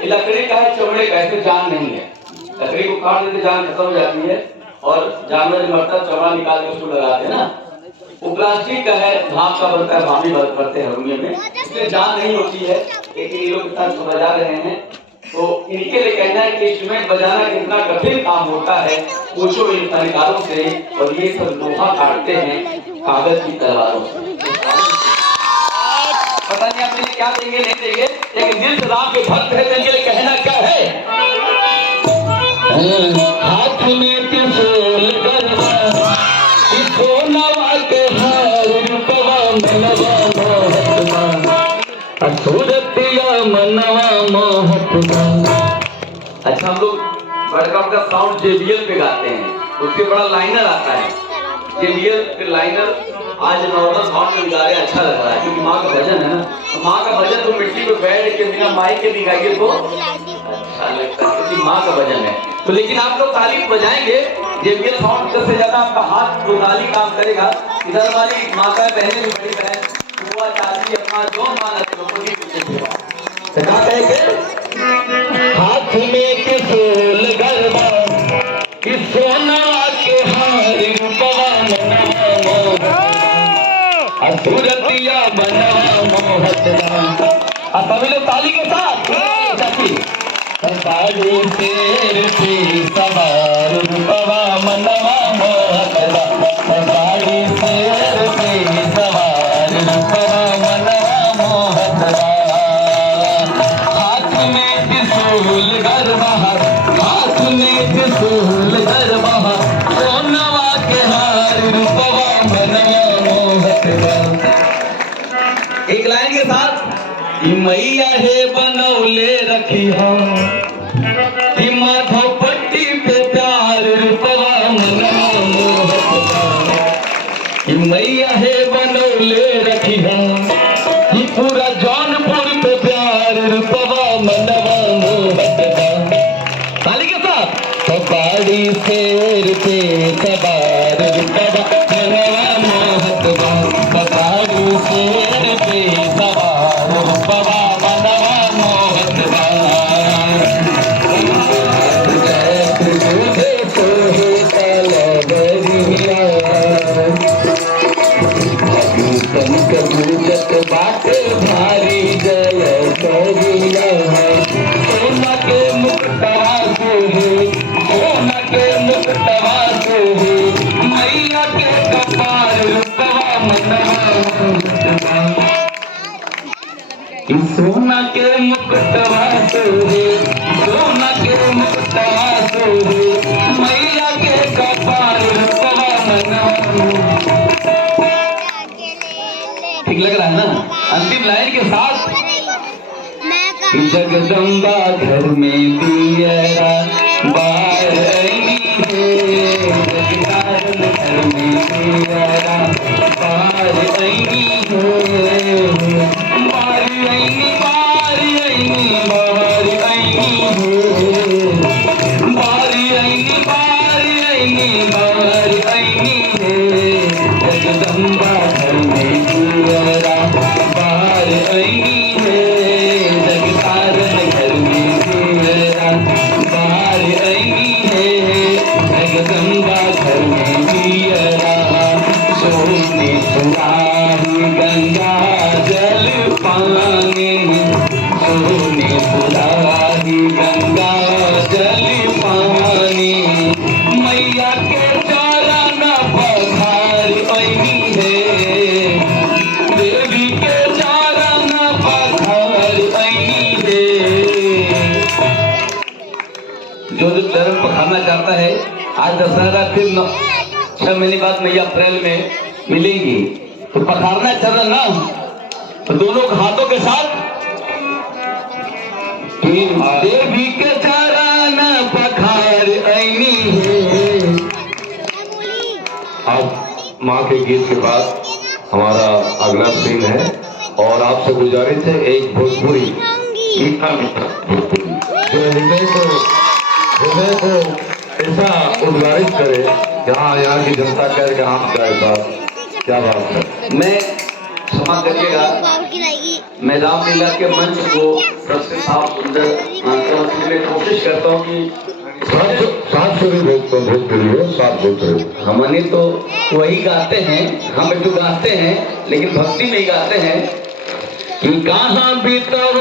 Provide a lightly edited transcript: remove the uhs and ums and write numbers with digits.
ये लकड़ी का है, चमड़े का, इसमें जान नहीं है। लकड़ी को काट देते जान खत्म हो जाती है, और जानवर जब मरता चमड़ा निकाल के उसको लगाते हैं ना। वो प्लास्टिक का है, भाप का बनता है, भाभी करते हैं हारमोनियम में, इसमें जान नहीं होती है। लेकिन ये लोग इतना बजा रहे हैं, तो इनके लिए कहना है कि इंस्ट्रूमेंट बजाना कितना कठिन काम होता है, पूछो इन फनकारों से। और ये सब लोहा काटते हैं कागज की तलवारों से। पता नहीं आप मुझे क्या देंगे नहीं देंगे, लेकिन दिल से राम के भक्त है, इनके लिए कहना क्या है। हाथ में त्रिशूल गरबा, सोनवा के हार रूपवा मनवा मोहतवा, सूरतिया मनवा मोहतवा। अच्छा, हम लोग बड़का का साउंड JBL पे गाते हैं, उसके बड़ा लाइनर आता है। JBL पे लाइनर आज नॉर्मल साउंड में गा रहे हैं, अच्छा लग रहा है, क्योंकि माँ का भजन है ना। तो माँ का भजन तो मिट्टी पे बैठ के बिना माइक के भी गाइए तो अच्छा लगता है, क्योंकि माँ का भजन है। तो लेकिन आप लोग ताली बजाएंगे, JBL साउंड से ज्यादा आपका हाथ तो ताली काम करेगा। इधर हमारी माता बहनें भी बड़ी बहन बुआ चाची अपना जो माना तो क्या कहेंगे। हाथ में त्रिशूल गरबा, सोना के हार रूपवा मनवा मोहतवा, सूरतिया बनवा मोहतवा। अब सभी लोग ताली के साथ साड़ी शेर पे सवार रूपवा मनवा मोहतवा, साड़ी शेर पे सवार रूपवा मनवा मोहतवा। हाथ में त्रिशूल गरबा, हाथ में त्रिशूल गरबा, सोनवा के हार रूपवा मनवा मोहतवा। एक लाइन के साथ, मैया है बनौले रखी हो माधव पट्टी पे प्यार रूपवा मनवा मोहतवा, मैया है बनौले रखी हो पूरा जौनपुर पे प्यार रूपवा मनवा मोहतवा। ताली के साथ, तो गाड़ी शेर पे सवार रूपवा मनवा मोहतवा, गाड़ी शेर पे सवार रूपवा मनवा मोहतवा। बाटे भारी जय करिया, सोना के मुक्तवा से, सोना के मुक्तवा से, मैया के कपार रूपवा मनवा मोहतवा। सोना के मुक्तवा से, सोना के मुक्तवा से, मैया के कपार रूपवा मनवा मोहतवा। ठीक लग रहा है ना। अंतिम लाइन के साथ, जगदम्बा घर में दियरा बार आई है, जगदारन घर में दियरा बार आई है, बार आई बार आई बार आई है, बार आई बार आई बार आई है, जगदम्बा घर में दियरा बार आई है, जगदारन घर में दियरा बार आई है, जगदम्बा घर में दियरा। सोने सुराही गंगा जल पानी, सोने सुराही गंगा जल पानी, मैया के चरण पखार आई है, देवी के चरण पखार आई है। जो चरण पखारना चाहता है, आज दशहरा फिर 6 महीने बाद मैया अप्रैल में मिलेंगी, तो पखारना चरण ना, तो दोनों हाथों के साथ देवी के चरण पखार आई है। अब माँ के गीत के बाद हमारा अगला सीन है, और आपसे गुजारिश है एक भोजपुरी मीठा मीठा भोजपुरी जो हृदय को ऐसा उद्गारित करे, यहाँ यहाँ की जनता कहे कि आप क्या बात है। मैं क्षमा करिएगा, मैं रामलीला के मंच को सबसे साफ सुंदर मानते हुए कोशिश करता हूँ कि सात से भी भोजपुरी हो, सात बोलते हो। हमने तो वही गाते हैं, हम तो गाते हैं लेकिन भक्ति में ही गाते हैं कि कहाँ बीतल